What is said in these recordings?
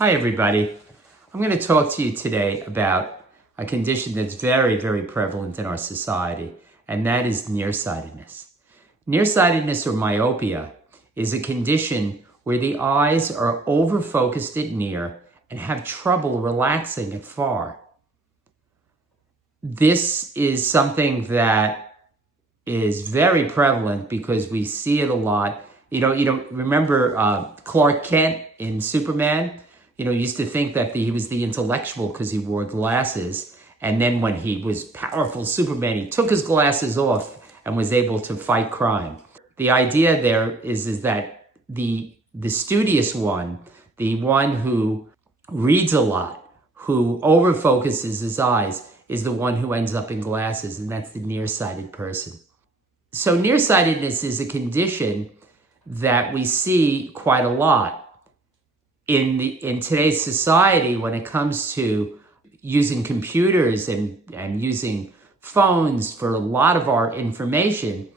Hi, everybody. I'm going to talk to you today about a condition that's very, very prevalent in our society, and that is nearsightedness. Nearsightedness, or myopia, is a condition where the eyes are over-focused at near and have trouble relaxing at far. This is something that is very prevalent because we see it a lot. Remember Clark Kent in Superman? Used to think that he was the intellectual because he wore glasses. And then when he was powerful Superman, he took his glasses off and was able to fight crime. The idea there is that the studious one, the one who reads a lot, who overfocuses his eyes, is the one who ends up in glasses, and that's the nearsighted person. So nearsightedness is a condition that we see quite a lot in today's society when it comes to using computers and using phones for a lot of our information.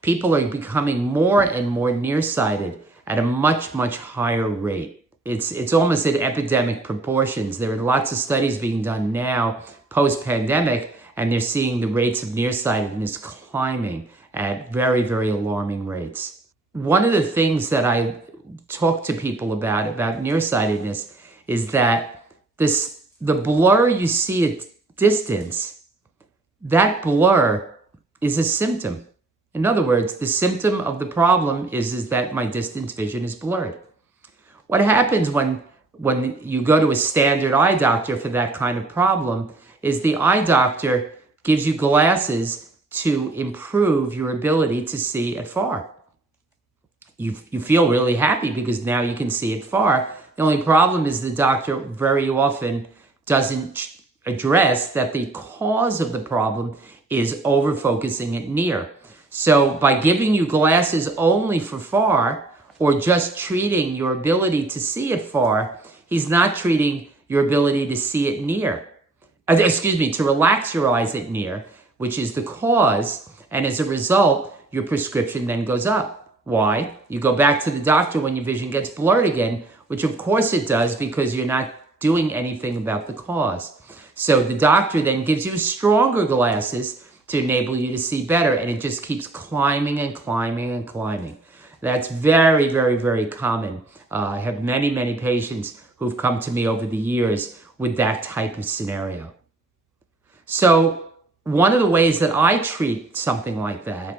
People are becoming more and more nearsighted at a much, much higher rate. It's almost at epidemic proportions. There are lots of studies being done now post-pandemic, and they're seeing the rates of nearsightedness climbing at very, very alarming rates. One of the things that I talk to people about nearsightedness is that the blur you see at distance, that blur is a symptom. In other words, the symptom of the problem is that my distance vision is blurred. What happens when you go to a standard eye doctor for that kind of problem is the eye doctor gives you glasses to improve your ability to see at far. You feel really happy because now you can see it far. The only problem is the doctor very often doesn't address that the cause of the problem is over-focusing at near. So by giving you glasses only for far, or just treating your ability to see it far, he's not treating your ability to see it near. To relax your eyes at near, which is the cause, and as a result, your prescription then goes up. Why? You go back to the doctor when your vision gets blurred again, which of course it does because you're not doing anything about the cause. So the doctor then gives you stronger glasses to enable you to see better, and it just keeps climbing and climbing and climbing. That's very, very, very common. I have many, many patients who've come to me over the years with that type of scenario. So one of the ways that I treat something like that,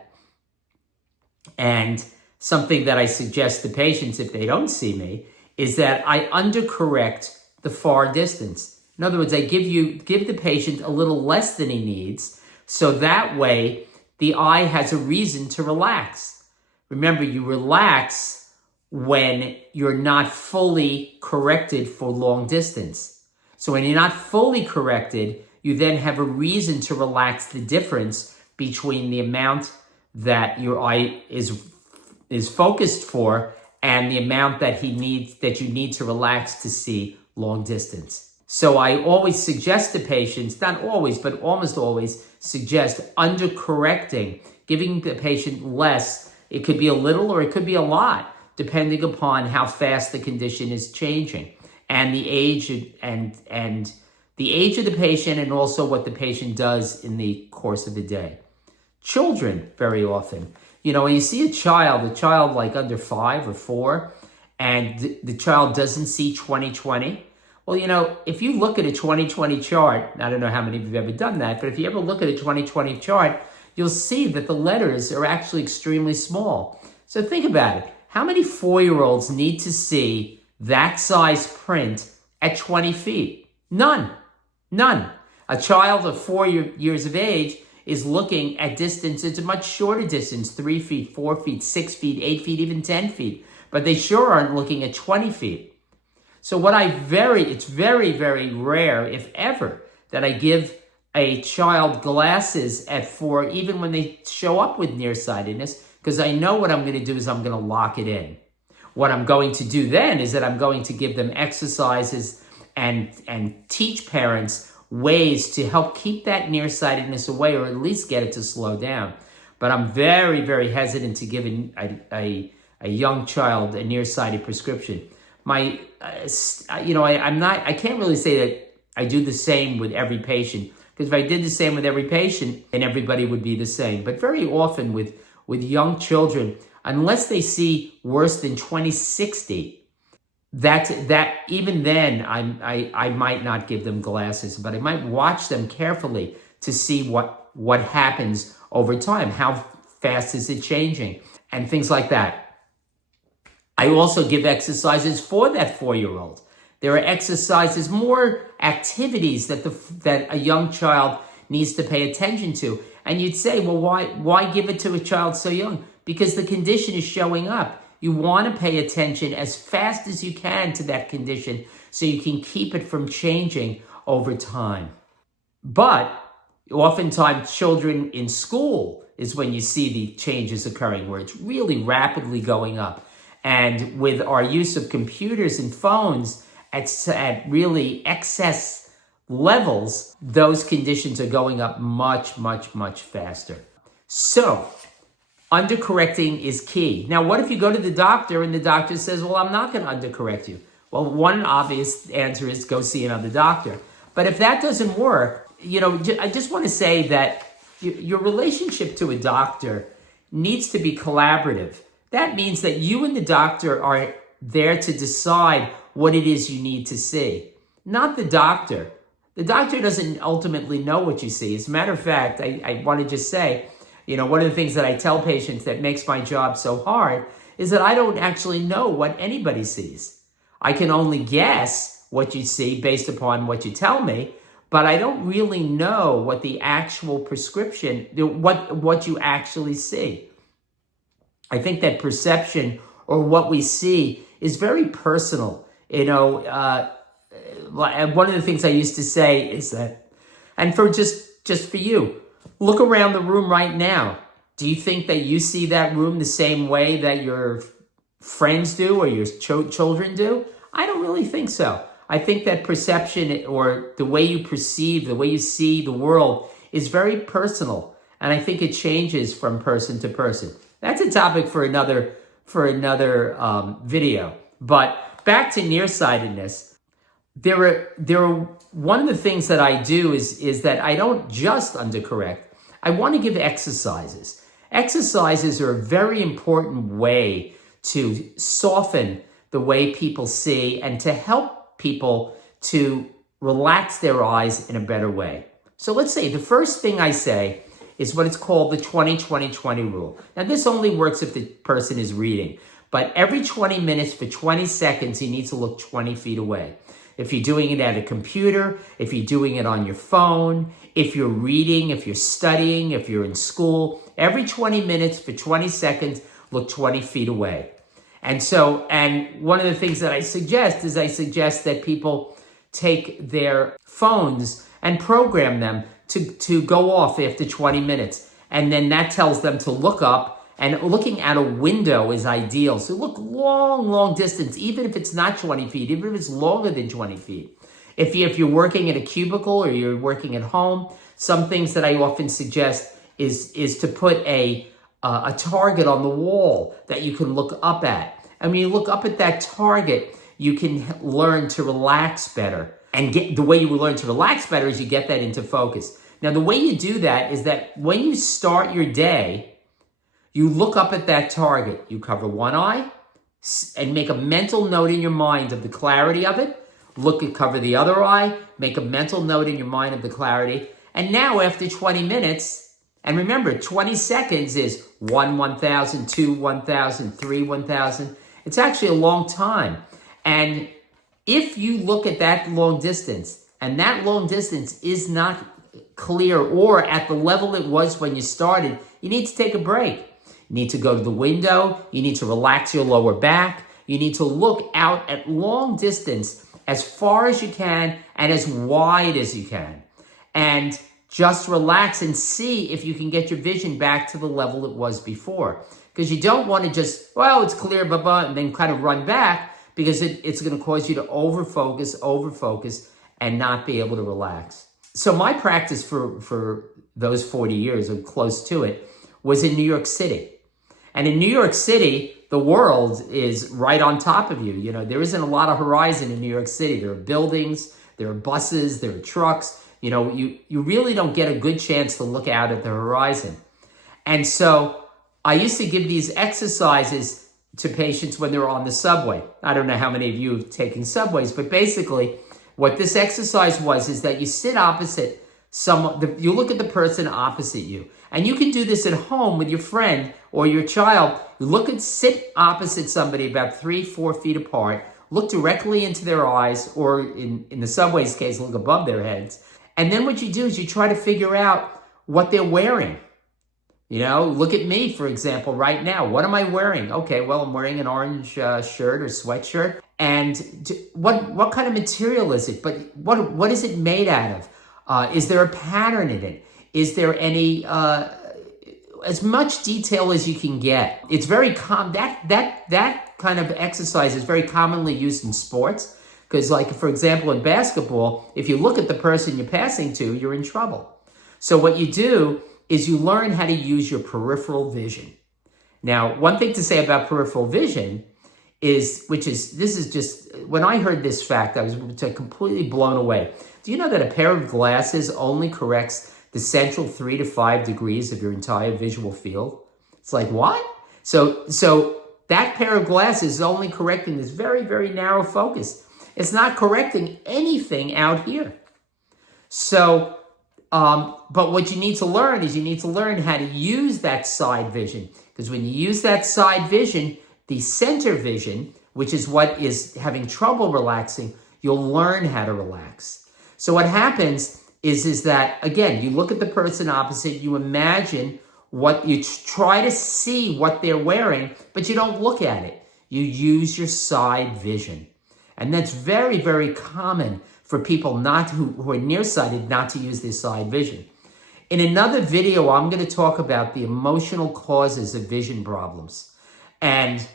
and something that I suggest to patients if they don't see me, is that I undercorrect the far distance. In other words, I give the patient a little less than he needs, so that way the eye has a reason to relax. Remember, you relax when you're not fully corrected for long distance. So when you're not fully corrected, you then have a reason to relax the difference between the amount that your eye is focused for and the amount that you need to relax to see long distance. So I always suggest to patients, not always, but almost always suggest undercorrecting, giving the patient less. It could be a little or it could be a lot, depending upon how fast the condition is changing and the age and the age of the patient, and also what the patient does in the course of the day. Children, very often, when you see a child like under 5 or 4, and the child doesn't see 20/20, well, if you look at a 20/20 chart, I don't know how many of you have ever done that, but if you ever look at a 20/20 chart, you'll see that the letters are actually extremely small. So think about it. How many 4-year-olds need to see that size print at 20 feet? None. A child of 4 years of age is looking at distance. It's a much shorter distance, 3 feet, 4 feet, 6 feet, 8 feet, even 10 feet. But they sure aren't looking at 20 feet. So it's very, very rare, if ever, that I give a child glasses at 4, even when they show up with nearsightedness, because I know what I'm going to do is I'm going to lock it in. What I'm going to do then is that I'm going to give them exercises and teach parents ways to help keep that nearsightedness away, or at least get it to slow down. But I'm very, very hesitant to give a young child a nearsighted prescription. I can't really say that I do the same with every patient, because if I did the same with every patient, then everybody would be the same. But very often with young children, unless they see worse than 20/60, that even then I might not give them glasses, but I might watch them carefully to see what happens over time. How fast is it changing? And things like that. I also give exercises for that 4-year-old. There are exercises, more activities that a young child needs to pay attention to. And you'd say, well, why give it to a child so young? Because the condition is showing up. You want to pay attention as fast as you can to that condition so you can keep it from changing over time. But oftentimes children in school is when you see the changes occurring, where it's really rapidly going up. And with our use of computers and phones at really excess levels, those conditions are going up much, much, much faster. So undercorrecting is key. Now, what if you go to the doctor and the doctor says, well, I'm not going to undercorrect you? Well, one obvious answer is go see another doctor. But if that doesn't work, I just want to say that your relationship to a doctor needs to be collaborative. That means that you and the doctor are there to decide what it is you need to see, not the doctor. The doctor doesn't ultimately know what you see. As a matter of fact, I want to just say, one of the things that I tell patients that makes my job so hard is that I don't actually know what anybody sees. I can only guess what you see based upon what you tell me, but I don't really know what the actual prescription, what you actually see. I think that perception or what we see is very personal. One of the things I used to say is that, and for just for you, look around the room right now. Do you think that you see that room the same way that your friends do or your children do? I don't really think so. I think that perception, or the way you perceive, the way you see the world, is very personal. And I think it changes from person to person. That's a topic for another video. But back to nearsightedness. There are one of the things that I do is that I don't just undercorrect. I want to give exercises. Exercises are a very important way to soften the way people see and to help people to relax their eyes in a better way. So let's say the first thing I say is what it's called the 20-20-20 rule. Now, this only works if the person is reading, but every 20 minutes for 20 seconds, you need to look 20 feet away. If you're doing it at a computer, if you're doing it on your phone, if you're reading, if you're studying, if you're in school, every 20 minutes for 20 seconds, look 20 feet away. And one of the things that I suggest is that people take their phones and program them to go off after 20 minutes. And then that tells them to look up, and looking at a window is ideal. So look long distance, even if it's not 20 feet, even if it's longer than 20 feet. If you're working in a cubicle or you're working at home, some things that I often suggest is to put a target on the wall that you can look up at. And when you look up at that target, you can learn to relax better. And the way you will learn to relax better is you get that into focus. Now, the way you do that is that when you start your day, you look up at that target. You cover one eye and make a mental note in your mind of the clarity of it. Cover the other eye, make a mental note in your mind of the clarity. And now after 20 minutes, and remember, 20 seconds is 1, 1,000, 2, 1,000, 3, 1,000. It's actually a long time. And if you look at that long distance, and that long distance is not clear or at the level it was when you started, you need to take a break. You need to go to the window. You need to relax your lower back. You need to look out at long distance as far as you can and as wide as you can. And just relax and see if you can get your vision back to the level it was before. Because you don't want to just, well, it's clear, and then kind of run back, because it's going to cause you to overfocus, and not be able to relax. So my practice for those 40 years or close to it was in New York City. And in New York City, the world is right on top of you. You know, there isn't a lot of horizon in New York City. There are buildings, there are buses, there are trucks. You know, you really don't get a good chance to look out at the horizon. And so I used to give these exercises to patients when they were on the subway. I don't know how many of you have taken subways, but basically what this exercise was is that you sit opposite someone, you look at the person opposite you. And you can do this at home with your friend or your child. You sit opposite somebody about 3-4 feet apart, look directly into their eyes, or in the subway's case, look above their heads. And then what you do is you try to figure out what they're wearing. You know, look at me, for example, right now. What am I wearing? Okay, well, I'm wearing an orange shirt or sweatshirt. And what kind of material is it? But what is it made out of? Is there a pattern in it? Is there any, as much detail as you can get? It's very that kind of exercise is very commonly used in sports. Because like, for example, in basketball, if you look at the person you're passing to, you're in trouble. So what you do is you learn how to use your peripheral vision. Now, one thing to say about peripheral vision is, when I heard this fact, I was completely blown away. Do you know that a pair of glasses only corrects the central 3 to 5 degrees of your entire visual field? It's like, what? So that pair of glasses is only correcting this very, very narrow focus. It's not correcting anything out here. So, but what you need to learn is you need to learn how to use that side vision. Because when you use that side vision, the center vision, which is what is having trouble relaxing, you'll learn how to relax. So what happens is that, again, you look at the person opposite, you imagine you try to see what they're wearing, but you don't look at it. You use your side vision. And that's very, very common for people who are nearsighted not to use their side vision. In another video, I'm going to talk about the emotional causes of vision problems. And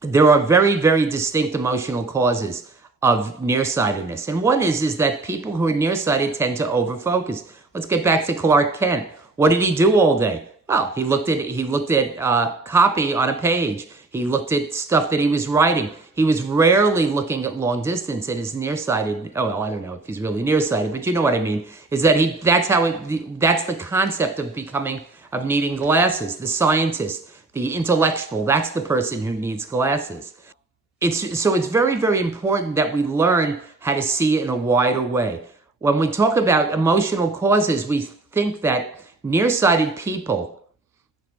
there are very, very distinct emotional causes of nearsightedness. And one is that people who are nearsighted tend to overfocus. Let's get back to Clark Kent. What did he do all day? Well, he looked at copy on a page. He looked at stuff that he was writing. He was rarely looking at long distance, and his nearsighted, oh, well, I don't know if he's really nearsighted, but you know what I mean, is that that's the concept of needing glasses. The scientist, the intellectual, that's the person who needs glasses. So it's very, very important that we learn how to see in a wider way. When we talk about emotional causes, we think that nearsighted people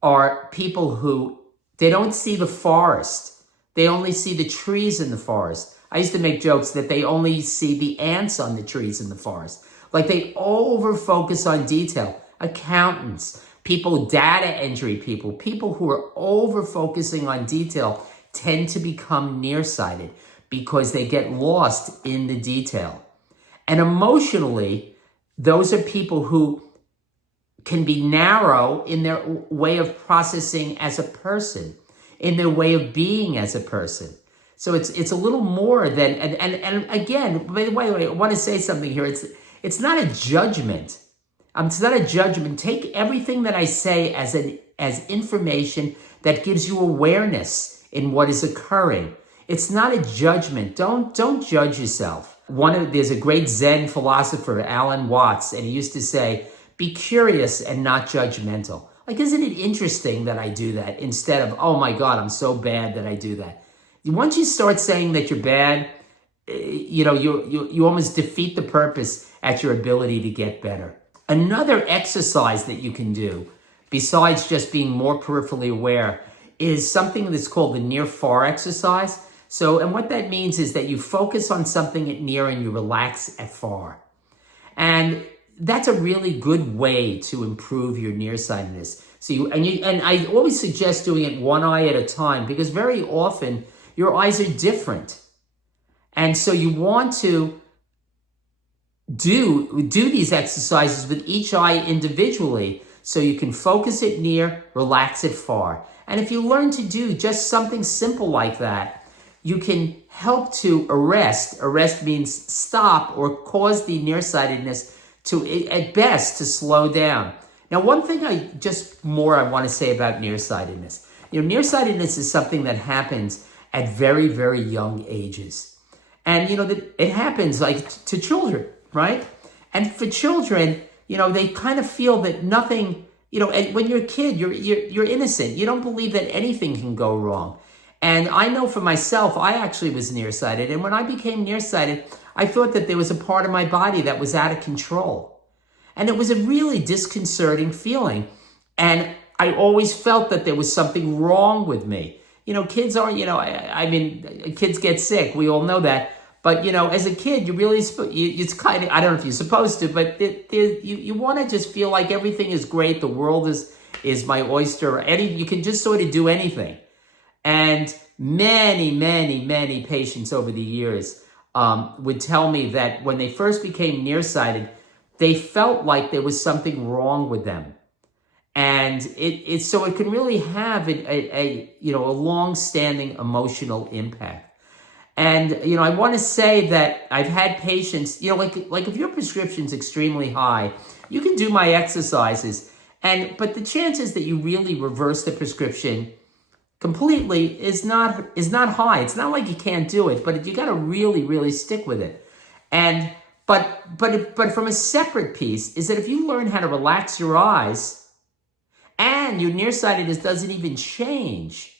are people who, they don't see the forest. They only see the trees in the forest. I used to make jokes that they only see the ants on the trees in the forest. Like they over-focus on detail. Accountants, people, data entry people who are over-focusing on detail tend to become nearsighted because they get lost in the detail. And emotionally, those are people who can be narrow in their way of processing as a person, in their way of being as a person. So it's a little more than, and again, by the way, I want to say something here. It's not a judgment. It's not a judgment. Take everything that I say as information that gives you awareness in what is occurring. It's not a judgment. Don't judge yourself. There's a great Zen philosopher, Alan Watts, and he used to say, be curious and not judgmental. Like, isn't it interesting that I do that instead of, oh my God, I'm so bad that I do that. Once you start saying that you're bad, you almost defeat the purpose at your ability to get better. Another exercise that you can do, besides just being more peripherally aware, is something that's called the near-far exercise. And what that means is that you focus on something at near and you relax at far. And that's a really good way to improve your nearsightedness. And I always suggest doing it one eye at a time, because very often your eyes are different. And so you want to do these exercises with each eye individually so you can focus it near, relax it far. And if you learn to do just something simple like that, you can help to arrest. Arrest means stop or cause the nearsightedness to, at best, to slow down. Now, one thing I want to say about nearsightedness. nearsightedness is something that happens at very, very young ages. And, that it happens like to children, right? And for children, they kind of feel that nothing, and when you're a kid, you're innocent. You don't believe that anything can go wrong. And I know for myself, I actually was nearsighted. And when I became nearsighted, I thought that there was a part of my body that was out of control. And it was a really disconcerting feeling. And I always felt that there was something wrong with me. Kids are, kids get sick. We all know that. But, as a kid, you really, it's kind of, I don't know if you're supposed to, but you want to just feel like everything is great. The world is my oyster. You can just sort of do anything. And many, many, many patients over the years would tell me that when they first became nearsighted, they felt like there was something wrong with them. And so it can really have a long-standing emotional impact. And, I want to say that I've had patients, like if your prescription's extremely high, you can do my exercises. But the chances that you really reverse the prescription completely is not high. It's not like you can't do it, but you got to really, really stick with it. And but from a separate piece is that if you learn how to relax your eyes and your nearsightedness doesn't even change,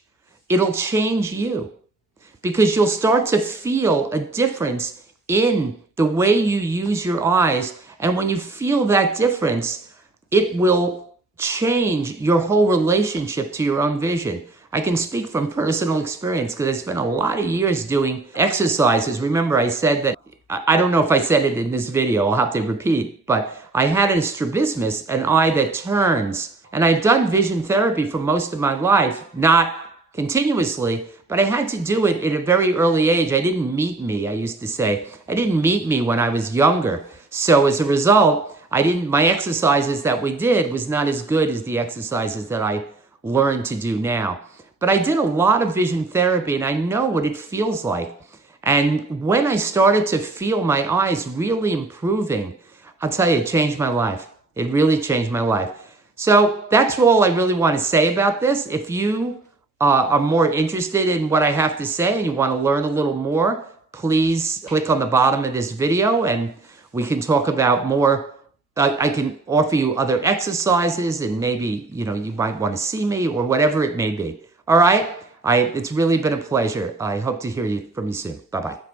it'll change you, because you'll start to feel a difference in the way you use your eyes. And when you feel that difference, it will change your whole relationship to your own vision. I can speak from personal experience because I spent a lot of years doing exercises. Remember, I said that, I don't know if I said it in this video, I'll have to repeat, but I had a strabismus, an eye that turns. And I've done vision therapy for most of my life, not continuously, but I had to do it at a very early age. I didn't meet me, I used to say. I didn't meet me when I was younger. So as a result, my exercises that we did was not as good as the exercises that I learned to do now. But I did a lot of vision therapy, and I know what it feels like. And when I started to feel my eyes really improving, I'll tell you, it changed my life. It really changed my life. So that's all I really want to say about this. If you are more interested in what I have to say and you want to learn a little more, please click on the bottom of this video and we can talk about more. I can offer you other exercises, and maybe, you might want to see me or whatever it may be. All right? It's really been a pleasure. I hope to hear from you soon. Bye-bye.